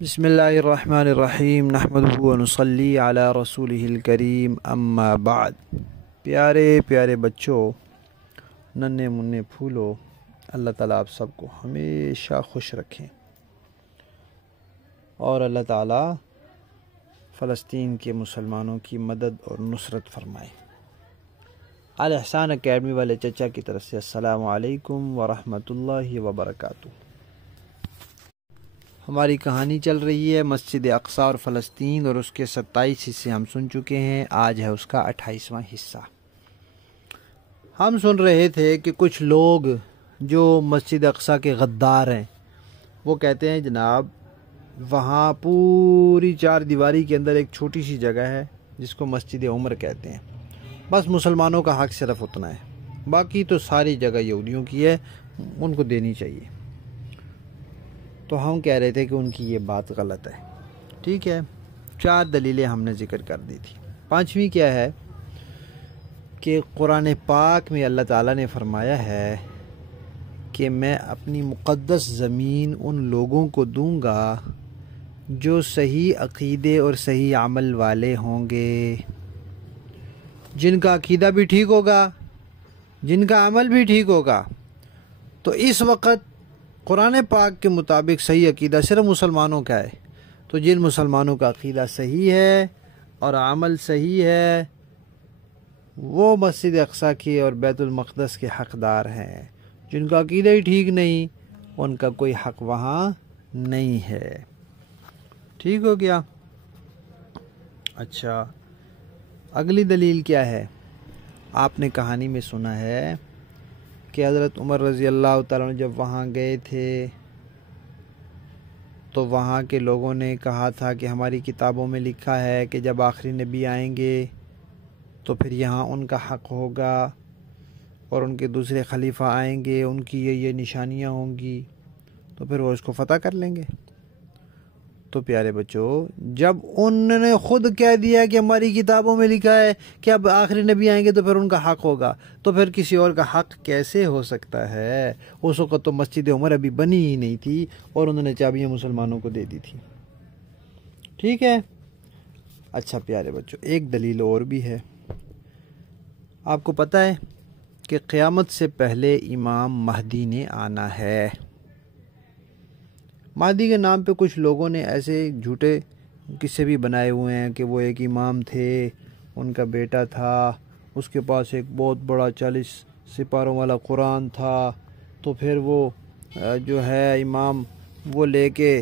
بسم اللہ الرحمن الرحیم نحمدہ و نصلی علی رسولہ الکریم اما بعد۔ پیارے پیارے بچوں، ننھے منھے پھولو، اللہ تعالیٰ آپ سب کو ہمیشہ خوش رکھیں اور اللہ تعالیٰ فلسطین کے مسلمانوں کی مدد اور نصرت فرمائے۔ الاحسان اکیڈمی والے چچا کی طرف سے السلام علیکم ورحمۃ اللہ وبرکاتہ۔ ہماری کہانی چل رہی ہے مسجد اقصی اور فلسطین، اور اس کے 27 حصے ہم سن چکے ہیں۔ آج ہے اس کا 28واں حصہ۔ ہم سن رہے تھے کہ کچھ لوگ جو مسجد اقصی کے غدار ہیں وہ کہتے ہیں جناب وہاں پوری 4 دیواری کے اندر ایک چھوٹی سی جگہ ہے جس کو مسجد عمر کہتے ہیں، بس مسلمانوں کا حق صرف اتنا ہے، باقی تو ساری جگہ یہودیوں کی ہے، ان کو دینی چاہیے۔ تو ہم کہہ رہے تھے کہ ان کی یہ بات غلط ہے، ٹھیک ہے۔ 4 دلیلیں ہم نے ذکر کر دی تھی۔ 5ویں کیا ہے کہ قرآن پاک میں اللہ تعالیٰ نے فرمایا ہے کہ میں اپنی مقدس زمین ان لوگوں کو دوں گا جو صحیح عقیدے اور صحیح عمل والے ہوں گے، جن کا عقیدہ بھی ٹھیک ہوگا، جن کا عمل بھی ٹھیک ہوگا۔ تو اس وقت قرآن پاک کے مطابق صحیح عقیدہ صرف مسلمانوں کا ہے، تو جن مسلمانوں کا عقیدہ صحیح ہے اور عمل صحیح ہے وہ مسجد اقصی کے اور بیت المقدس کے حقدار ہیں۔ جن کا عقیدہ ہی ٹھیک نہیں ان کا کوئی حق وہاں نہیں ہے۔ ٹھیک ہو گیا؟ اچھا، اگلی دلیل کیا ہے؟ آپ نے کہانی میں سنا ہے کہ حضرت عمر رضی اللہ تعالیٰ عنہ جب وہاں گئے تھے تو وہاں کے لوگوں نے کہا تھا کہ ہماری کتابوں میں لکھا ہے کہ جب آخری نبی آئیں گے تو پھر یہاں ان کا حق ہوگا اور ان کے دوسرے خلیفہ آئیں گے، ان کی یہ نشانیاں ہوں گی، تو پھر وہ اس کو فتح کر لیں گے۔ تو پیارے بچوں، جب انہوں نے خود کہہ دیا کہ ہماری کتابوں میں لکھا ہے کہ اب آخری نبی آئیں گے تو پھر ان کا حق ہوگا، تو پھر کسی اور کا حق کیسے ہو سکتا ہے؟ اس وقت تو مسجد عمر ابھی بنی ہی نہیں تھی اور انہوں نے چابیاں مسلمانوں کو دے دی تھی۔ ٹھیک ہے؟ اچھا پیارے بچوں، ایک دلیل اور بھی ہے۔ آپ کو پتہ ہے کہ قیامت سے پہلے امام مہدی نے آنا ہے۔ مہدی کے نام پہ کچھ لوگوں نے ایسے جھوٹے قصے بھی بنائے ہوئے ہیں کہ وہ ایک امام تھے، ان کا بیٹا تھا، اس کے پاس ایک بہت بڑا 40 سپاروں والا قرآن تھا، تو پھر وہ جو ہے امام وہ لے کے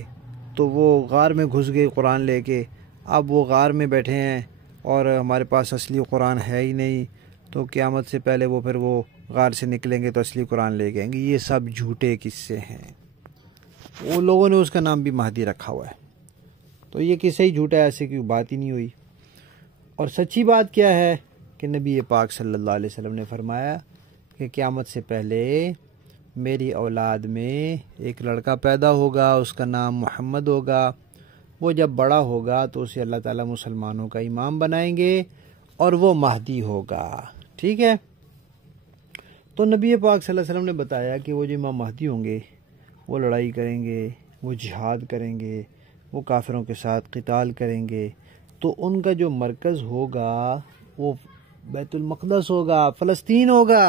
تو وہ غار میں گھس گئے قرآن لے کے، اب وہ غار میں بیٹھے ہیں اور ہمارے پاس اصلی قرآن ہے ہی نہیں، تو قیامت سے پہلے وہ پھر وہ غار سے نکلیں گے تو اصلی قرآن لے کے آئیں گے۔ یہ سب جھوٹے قصے ہیں، وہ لوگوں نے اس کا نام بھی مہدی رکھا ہوا ہے، تو یہ قصہ ہی جھوٹا ہے، ایسے کی بات ہی نہیں ہوئی۔ اور سچی بات کیا ہے کہ نبی پاک صلی اللہ علیہ وسلم نے فرمایا کہ قیامت سے پہلے میری اولاد میں ایک لڑکا پیدا ہوگا، اس کا نام محمد ہوگا، وہ جب بڑا ہوگا تو اسے اللہ تعالیٰ مسلمانوں کا امام بنائیں گے اور وہ مہدی ہوگا۔ ٹھیک ہے؟ تو نبی پاک صلی اللہ علیہ وسلم نے بتایا کہ وہ جو امام مہدی ہوں گے وہ لڑائی کریں گے، وہ جہاد کریں گے، وہ کافروں کے ساتھ قتال کریں گے، تو ان کا جو مرکز ہوگا وہ بیت المقدس ہوگا، فلسطین ہوگا۔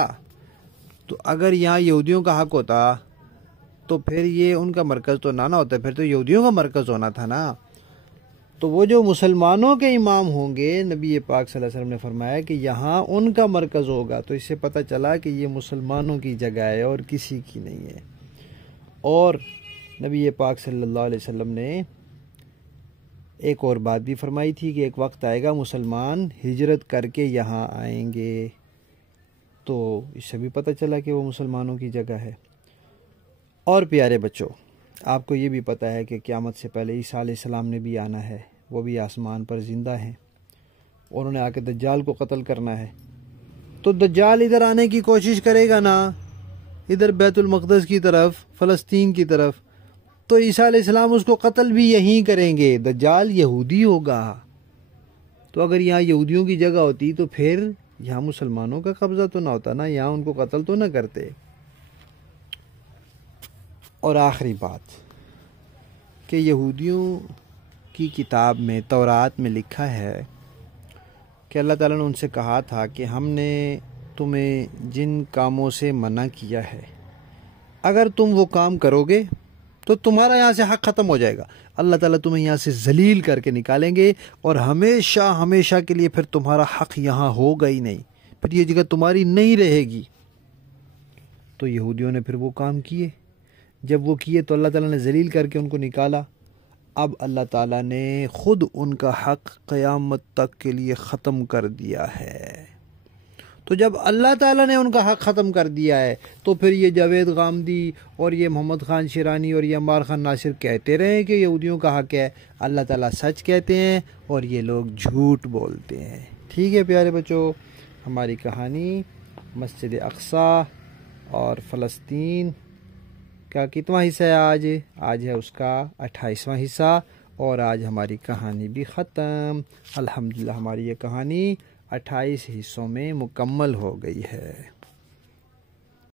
تو اگر یہاں یہودیوں کا حق ہوتا تو پھر یہ ان کا مرکز تو نہ ہوتا، پھر تو یہودیوں کا مرکز ہونا تھا نا۔ تو وہ جو مسلمانوں کے امام ہوں گے، نبی پاک صلی اللہ علیہ وسلم نے فرمایا کہ یہاں ان کا مرکز ہوگا، تو اس سے پتہ چلا کہ یہ مسلمانوں کی جگہ ہے اور کسی کی نہیں ہے۔ اور نبی پاک صلی اللہ علیہ وسلم نے ایک اور بات بھی فرمائی تھی کہ ایک وقت آئے گا مسلمان ہجرت کر کے یہاں آئیں گے، تو اس سے بھی پتہ چلا کہ وہ مسلمانوں کی جگہ ہے۔ اور پیارے بچوں، آپ کو یہ بھی پتہ ہے کہ قیامت سے پہلے عیسیٰ علیہ السلام نے بھی آنا ہے، وہ بھی آسمان پر زندہ ہیں، انہوں نے آ کے دجال کو قتل کرنا ہے۔ تو دجال ادھر آنے کی کوشش کرے گا نا، ادھر بیت المقدس کی طرف، فلسطین کی طرف، تو عیسیٰ علیہ السلام اس کو قتل بھی یہیں کریں گے۔ دجال یہودی ہوگا، تو اگر یہاں یہودیوں کی جگہ ہوتی تو پھر یہاں مسلمانوں کا قبضہ تو نہ ہوتا نا، یہاں ان کو قتل تو نہ کرتے۔ اور آخری بات، کہ یہودیوں کی کتاب میں تورات میں لکھا ہے کہ اللہ تعالیٰ نے ان سے کہا تھا کہ ہم نے تمہیں جن کاموں سے منع کیا ہے اگر تم وہ کام کرو گے تو تمہارا یہاں سے حق ختم ہو جائے گا، اللہ تعالیٰ تمہیں یہاں سے ذلیل کر کے نکالیں گے اور ہمیشہ ہمیشہ کے لیے پھر تمہارا حق یہاں ہوگا ہی نہیں، پھر یہ جگہ تمہاری نہیں رہے گی۔ تو یہودیوں نے پھر وہ کام کیے، جب وہ کیے تو اللہ تعالیٰ نے ذلیل کر کے ان کو نکالا۔ اب اللہ تعالیٰ نے خود ان کا حق قیامت تک کے لیے ختم کر دیا ہے۔ تو جب اللہ تعالیٰ نے ان کا حق ختم کر دیا ہے تو پھر یہ جاوید غامدی اور یہ محمد خان شیرانی اور یہ عمار خان ناصر کہتے رہے کہ یہودیوں کا حق ہے، اللہ تعالیٰ سچ کہتے ہیں اور یہ لوگ جھوٹ بولتے ہیں۔ ٹھیک ہے پیارے بچوں، ہماری کہانی مسجد اقصی اور فلسطین کا کتواں حصہ ہے آج ہے اس کا 28واں حصہ، اور آج ہماری کہانی بھی ختم۔ الحمدللہ ہماری یہ کہانی 28 حصوں میں مکمل ہو گئی ہے۔